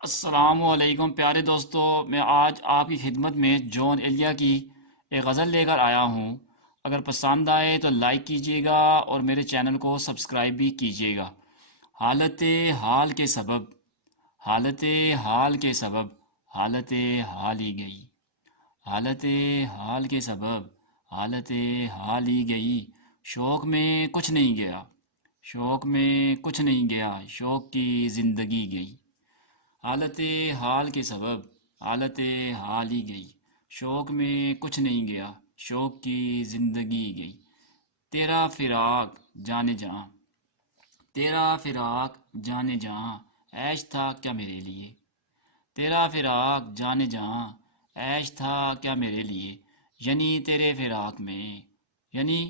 السلام علیکم پیارے دوستو، میں آج آپ کی خدمت میں جون ایلیا کی ایک غزل لے کر آیا ہوں۔ اگر پسند آئے تو لائک کیجیے گا اور میرے چینل کو سبسکرائب بھی کیجیے گا۔ حالت حال کے سبب، حالت حال کے سبب، حالت حال ہی گئی، حالت حال کے سبب، حالت حال ہی گئی، شوق میں کچھ نہیں گیا، شوق میں کچھ نہیں گیا، شوق کی زندگی گئی، حالت حال کے سبب، حالت حال ہی گئی، شوق میں کچھ نہیں گیا، شوق کی زندگی گئی، تیرا فراق جانے جہاں، تیرا فراق جانے جہاں، عیش تھا کیا میرے لیے، تیرا فراق جانے جہاں، عیش تھا کیا میرے لیے، یعنی تیرے فراق میں، یعنی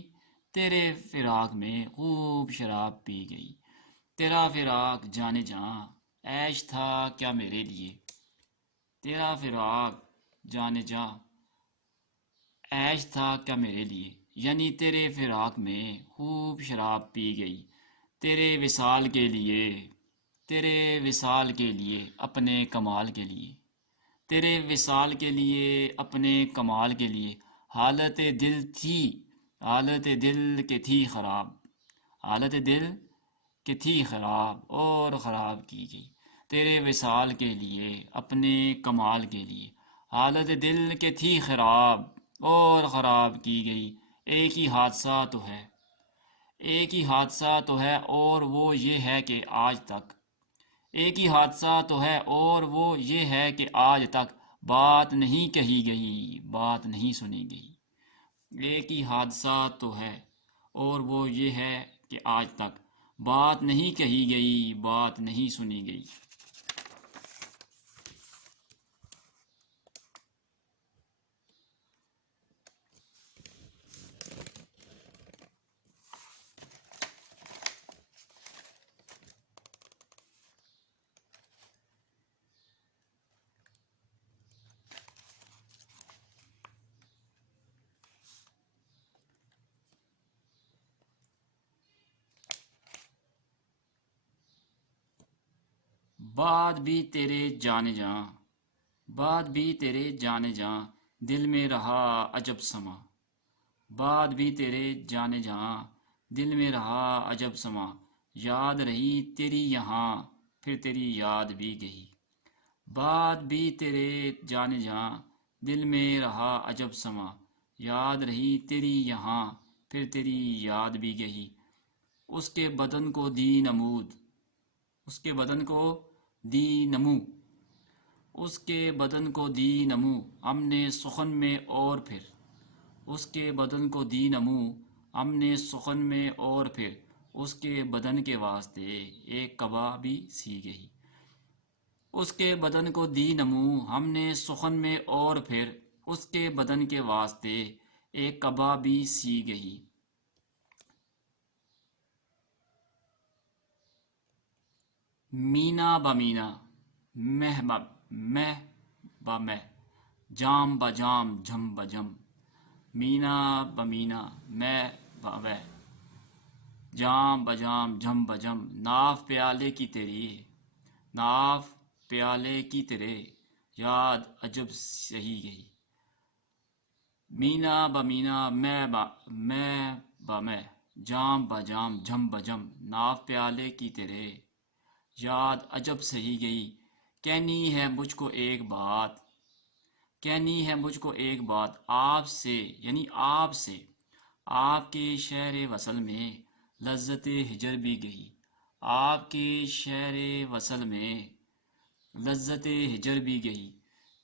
تیرے فراق میں خوب شراب پی گئی، تیرا فراق جانے جہاں، عیش تھا کیا میرے لیے، تیرا فراق جانے جہاں، عیش تھا کیا میرے لیے، یعنی تیرے فراق میں خوب شراب پی گئی، تیرے وصال کے لیے، تیرے وصال کے لیے، اپنے کمال کے لیے، تیرے وصال کے لیے، اپنے کمال کے لیے، حالت دل تھی، حالت دل کے تھی خراب، حالت دل کہ تھی خراب اور خراب کی گئی، تیرے وصال کے لیے، اپنے کمال کے لیے، حالت دل کہ تھی خراب اور خراب کی گئی، ایک ہی حادثہ تو ہے، ایک ہی حادثہ تو ہے اور وہ یہ ہے کہ آج تک، ایک ہی حادثہ تو ہے اور وہ یہ ہے کہ آج تک بات نہیں کہی گئی، بات نہیں سنی گئی، ایک ہی حادثہ تو ہے اور وہ یہ ہے کہ آج تک بات نہیں کہی گئی، بات نہیں سنی گئی۔ بات بھی تیرے جانے جہاں، بات بھی تیرے جانے جہاں، دل میں رہا عجب سما، بات بھی تیرے جانے جہاں، دل میں رہا عجب سما، یاد رہی تیری یہاں، پھر تیری یاد بھی گئی، بات بھی تیرے جانے جہاں، دل میں رہا عجب سما، یاد رہی تیری یہاں، پھر تیری یاد بھی گئی، اس کے بدن کو دی نمود، اس کے بدن کو دی نمو، اس کے بدن کو دی نمو، ہم نے سخن میں اور پھر، اس کے بدن کو دی نمو، ہم نے سخن میں اور پھر، اس کے بدن کے واسطے ایک قبا بھی سی گئی، اس کے بدن کو دی نمو، ہم نے سخن میں اور پھر، اس کے بدن کے واسطے ایک قبا بھی سی گئی، مینا بمینا، مہ مہ بمہ، جام بجام، جھم بجھم، مینا بمینا، مہ بمہ، جام بجام، جھم بجھم، ناف پیالے کی تیری، ناف پیالے کی تیرے، یاد عجب سہی گئی، مینا بمینا، مہ بمہ، جام بجام، جھم بجھم، ناف پیالے کی تیرے، یاد عجب سہی گئی، کہنی ہے مجھ کو ایک بات، کہنی ہے مجھ کو ایک بات، آپ سے، یعنی آپ سے، آپ کے شہر وصل میں لذت ہجر بھی گئی، آپ کے شہر وصل میں لذت ہجر بھی گئی،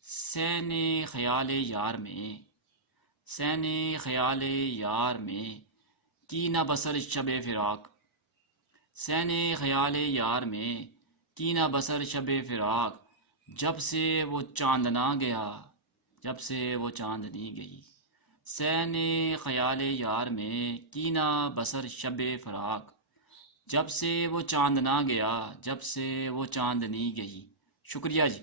سین خیال یار میں، سین خیال یار میں، کی نہ بسر شب فراق، سین خیال یار میں، کی نہ بسر شب فراق، جب سے وہ چاندنا گیا، جب سے وہ چاندنی گئی، سین خیال یار میں، کی نہ بسر شب فراق، جب سے وہ چاندنا گیا، جب سے وہ چاندنی گئی۔ شکریہ جی۔